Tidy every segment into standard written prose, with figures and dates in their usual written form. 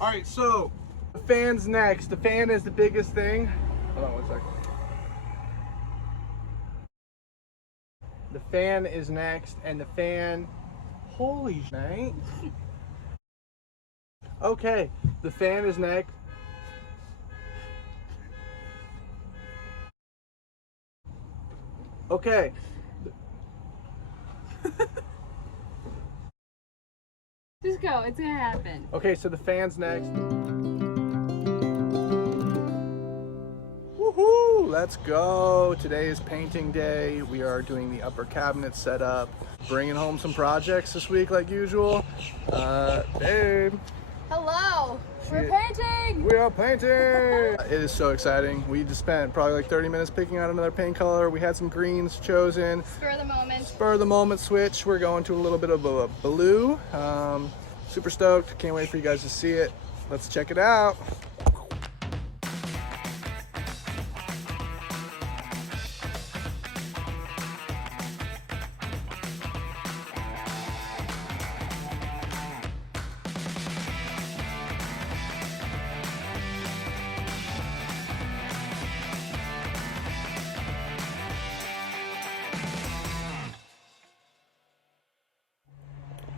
All right, so the fan's next. The fan is the biggest thing. Hold on one second. The fan is next, and the fan, holy night. Okay, the fan is next. Okay. Just go, it's gonna happen. Okay, so the fan's next. Woohoo! Let's go! Today is painting day. We are doing the upper cabinet setup. Bringing home some projects this week like usual. Babe. Hello! We're painting! We are painting! It is so exciting. We just spent probably like 30 minutes picking out another paint color. We had some greens chosen. Spur of the moment. Spur of the moment switch. We're going to a little bit of a blue. Super stoked. Can't wait for you guys to see it. Let's check it out.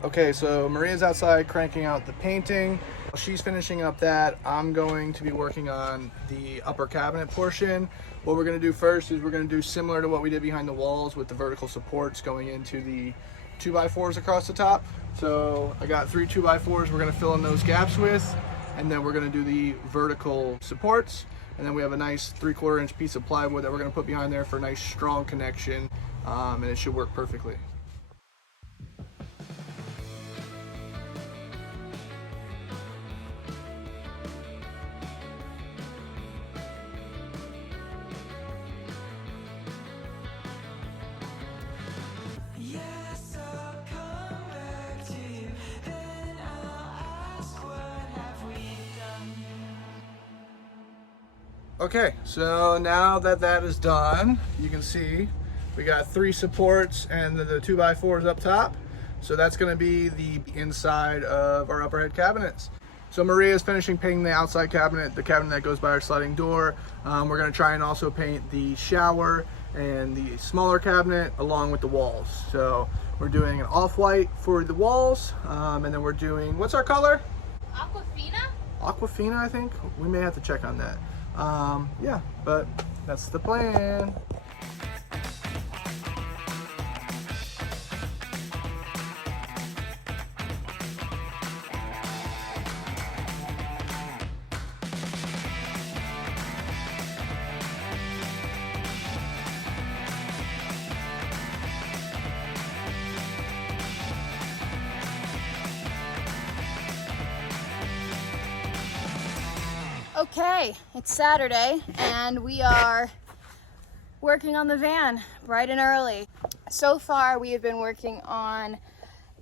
Okay, so Maria's outside cranking out the painting. She's finishing up that. I'm going to be working on the upper cabinet portion. What we're going to do first is we're going to do similar to what we did behind the walls with the vertical supports going into the 2x4s across the top. So I got 3 2x4s we're going to fill in those gaps with, and then we're going to do the vertical supports. And then we have a nice 3/4 inch piece of plywood that we're going to put behind there for a nice strong connection, and it should work perfectly. Okay, so now that that is done, you can see we got 3 supports and the 2x4s up top. So that's going to be the inside of our upper head cabinets. So Maria is finishing painting the outside cabinet, the cabinet that goes by our sliding door. We're going to try and also paint the shower and the smaller cabinet along with the walls. So we're doing an off-white for the walls, and then we're doing, what's our color? Aquafina? Aquafina, I think. We may have to check on that. Yeah, but that's the plan. Okay, it's Saturday and we are working on the van bright and early. So far we have been working on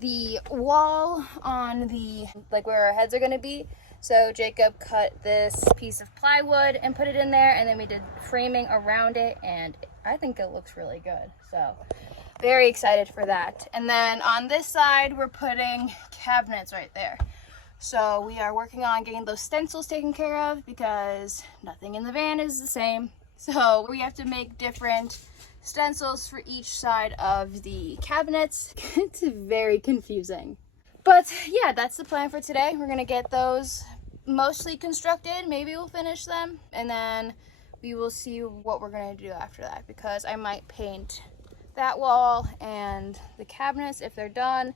the wall on the, like where our heads are going to be. So Jacob cut this piece of plywood and put it in there, and then we did framing around it, and I think it looks really good. So very excited for that. And then on this side we're putting cabinets right there. So we are working on getting those stencils taken care of because nothing in the van is the same. So we have to make different stencils for each side of the cabinets. It's very confusing. But yeah, that's the plan for today. We're gonna get those mostly constructed. Maybe we'll finish them, and then we will see what we're gonna do after that, because I might paint that wall and the cabinets if they're done.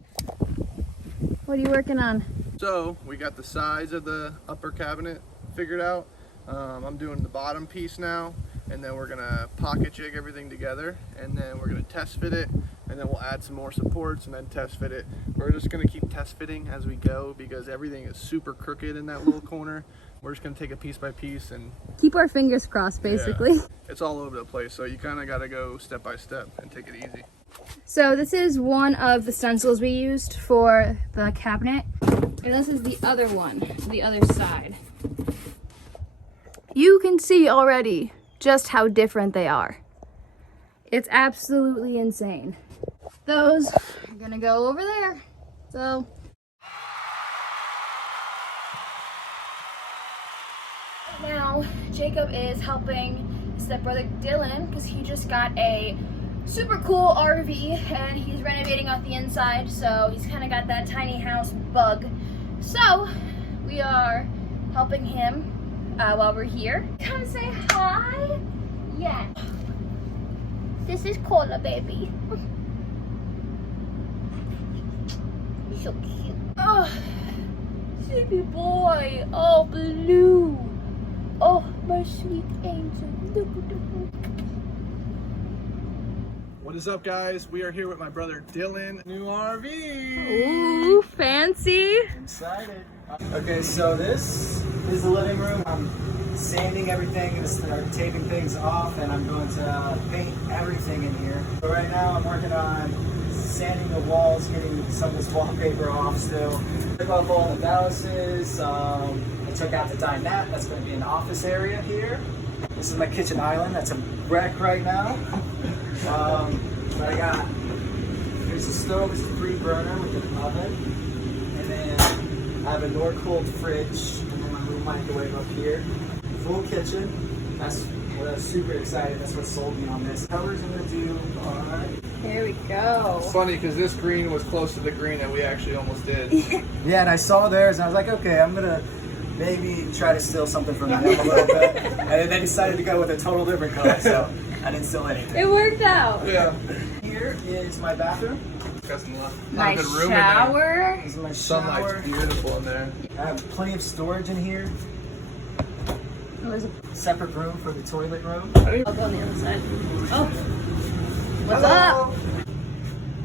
What are you working on? So we got the sides of the upper cabinet figured out. I'm doing the bottom piece now, and then we're gonna pocket jig everything together, and then we're gonna test fit it, and then we'll add some more supports and then test fit it. We're just gonna keep test fitting as we go because everything is super crooked in that little corner. We're just gonna take it piece by piece and Keep our fingers crossed, basically. Yeah, it's all over the place, so you kind of got to go step by step and take it easy. So this is one of the stencils we used for the cabinet, and this is the other one, the other side. You can see already just how different they are. It's absolutely insane. Those are gonna go over there. So So Jacob is helping his stepbrother Dylan because he just got a super cool RV and he's renovating out the inside, so he's kind of got that tiny house bug. So we are helping him while we're here. Come say hi. Yeah. This is Kola, baby. He's so cute. Oh, sleepy boy. Oh, Blue. Oh, my sweet angel. What is up, guys? We are here with my brother Dylan. New RV. Ooh, fancy. I'm excited. Okay, so this is the living room. I'm sanding everything and start taping things off, and I'm going to paint everything in here. So right now I'm working on sanding the walls, getting some of this wallpaper off still. Took off all the balances. I took out the dinette. That's going to be an office area here. This is my kitchen island. That's a wreck right now. But I got, here's the stove. It's a 3-burner with an oven. And then I have a Norcold fridge and then my little microwave up here. Full kitchen. That's what I was super excited. That's what sold me on this. Colors I'm gonna do. All right. Here we go. It's funny because this green was close to the green that we actually almost did. Yeah, and I saw theirs and I was like, okay, I'm gonna maybe try to steal something from them a little bit. And then they decided to go with a total different color, so I didn't steal anything. It worked out. Yeah. Here is my bathroom. Got some lot Nice of good room shower. This is my in there. shower. Sunlight's beautiful in there. I have plenty of storage in here. There's a Separate room for the toilet room. I'll go on the other side. Oh, what's up?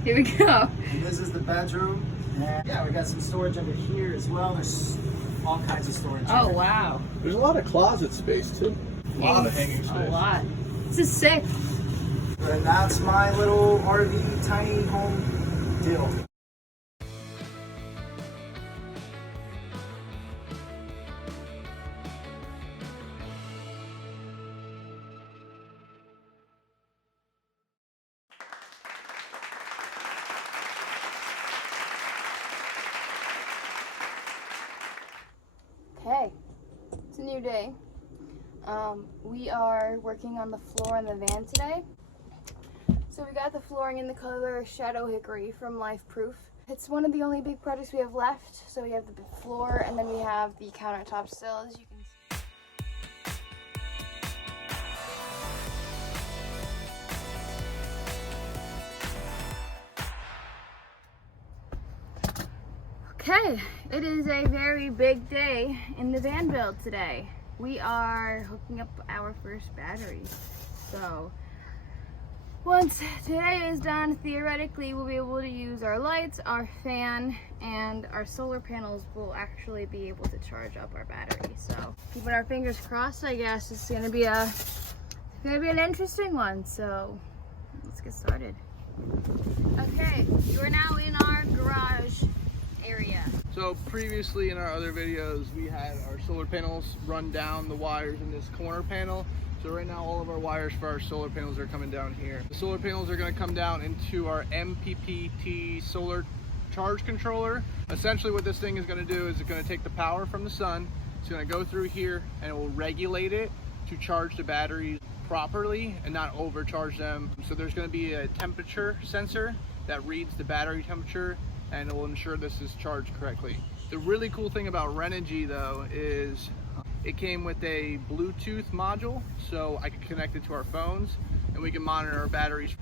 Here we go. And this is the bedroom. And yeah, we got some storage under here as well. There's all kinds of storage. Oh, here. wow. There's a lot of closet space too. A lot of hanging space. A lot. This is sick. And that's my little RV tiny home deal. Okay, it's a new day. We are working on the floor in the van today. So we got the flooring in the color Shadow Hickory from Life Proof. It's one of the only big projects we have left. So we have the big floor and then we have the countertop still, as you can see. Okay, it is a very big day in the van build today. We are hooking up our first battery. So once today is done, theoretically we'll be able to use our lights, our fan, and our solar panels will actually be able to charge up our battery. So keeping our fingers crossed, I guess. It's gonna be an interesting one. So let's get started. Okay, you are now in our garage area. So previously in our other videos, we had our solar panels run down the wires in this corner panel. So right now all of our wires for our solar panels are coming down here. The solar panels are going to come down into our MPPT solar charge controller. Essentially what this thing is going to do is it's going to take the power from the sun. It's going to go through here and it will regulate it to charge the batteries properly and not overcharge them. So there's going to be a temperature sensor that reads the battery temperature and it will ensure this is charged correctly. The really cool thing about Renogy though is it came with a Bluetooth module, so I can connect it to our phones and we can monitor our batteries.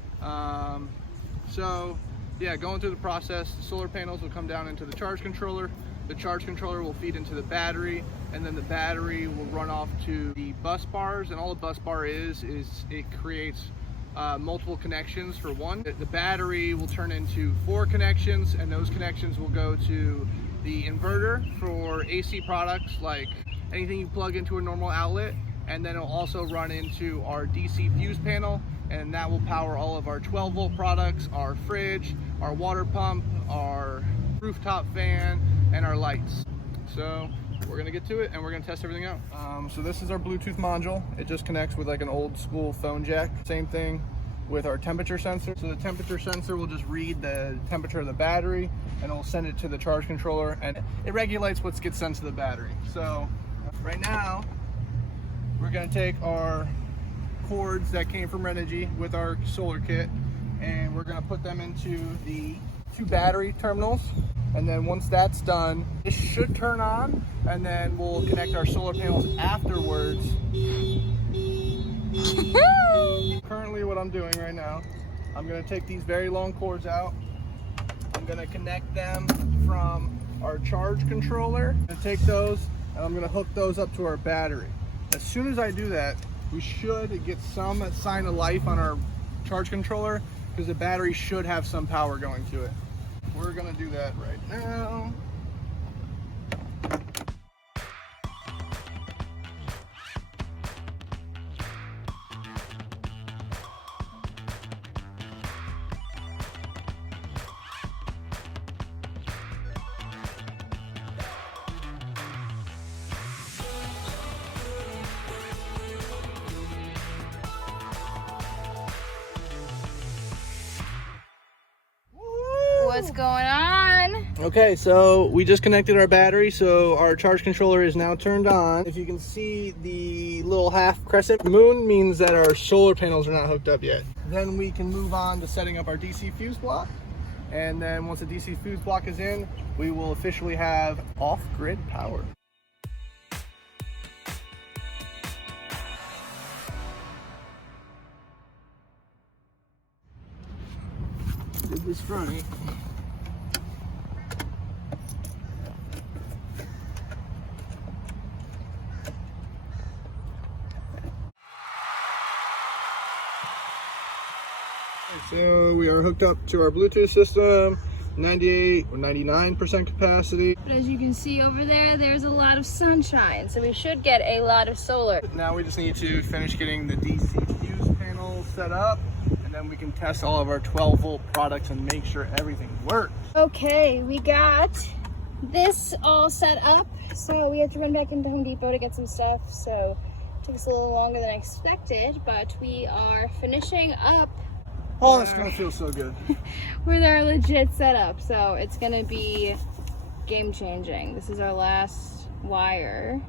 So yeah, going through the process, the solar panels will come down into the charge controller. The charge controller will feed into the battery, and then the battery will run off to the bus bars. And all a bus bar is it creates multiple connections for one. The battery will turn into 4 connections, and those connections will go to the inverter for AC products like anything you plug into a normal outlet, and then it'll also run into our DC fuse panel, and that will power all of our 12-volt products, our fridge, our water pump, our rooftop fan, and our lights. So we're gonna get to it and we're gonna test everything out. So this is our Bluetooth module. It just connects with like an old school phone jack. Same thing with our temperature sensor. So the temperature sensor will just read the temperature of the battery and it will send it to the charge controller, and it regulates what gets sent to the battery. So right now we're gonna take our cords that came from Renogy with our solar kit, and we're gonna put them into the 2 battery terminals. And then once that's done, it should turn on, and then we'll connect our solar panels afterwards. Currently what I'm doing right now, I'm gonna take these very long cords out. I'm gonna connect them from our charge controller. I'm gonna take those and I'm gonna hook those up to our battery. As soon as I do that, we should get some sign of life on our charge controller, because the battery should have some power going to it. We're gonna do that right now. What's going on? Okay, so we just connected our battery, so our charge controller is now turned on. If you can see the little half crescent moon, means that our solar panels are not hooked up yet. Then we can move on to setting up our DC fuse block. And then once the DC fuse block is in, we will officially have off-grid power. Did this right. So we are hooked up to our Bluetooth system, 98 or 99% capacity. But as you can see over there, there's a lot of sunshine, so we should get a lot of solar. Now we just need to finish getting the DC fuse panel set up, and then we can test all of our 12-volt products and make sure everything works. Okay, we got this all set up, so we have to run back into Home Depot to get some stuff, so it took us a little longer than I expected, but we are finishing up. Oh, that's gonna feel so good. With our legit setup, so it's gonna be game changing. This is our last wire.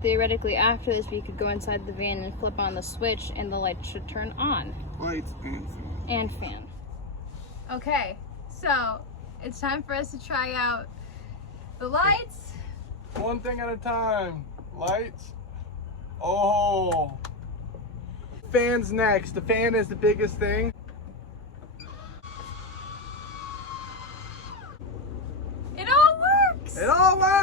Theoretically, after this, we could go inside the van and flip on the switch and the light should turn on. Lights and fan. And fan. Okay, so it's time for us to try out the lights. One thing at a time. Lights. Oh. Fan's next. The fan is the biggest thing. It all works! It all works!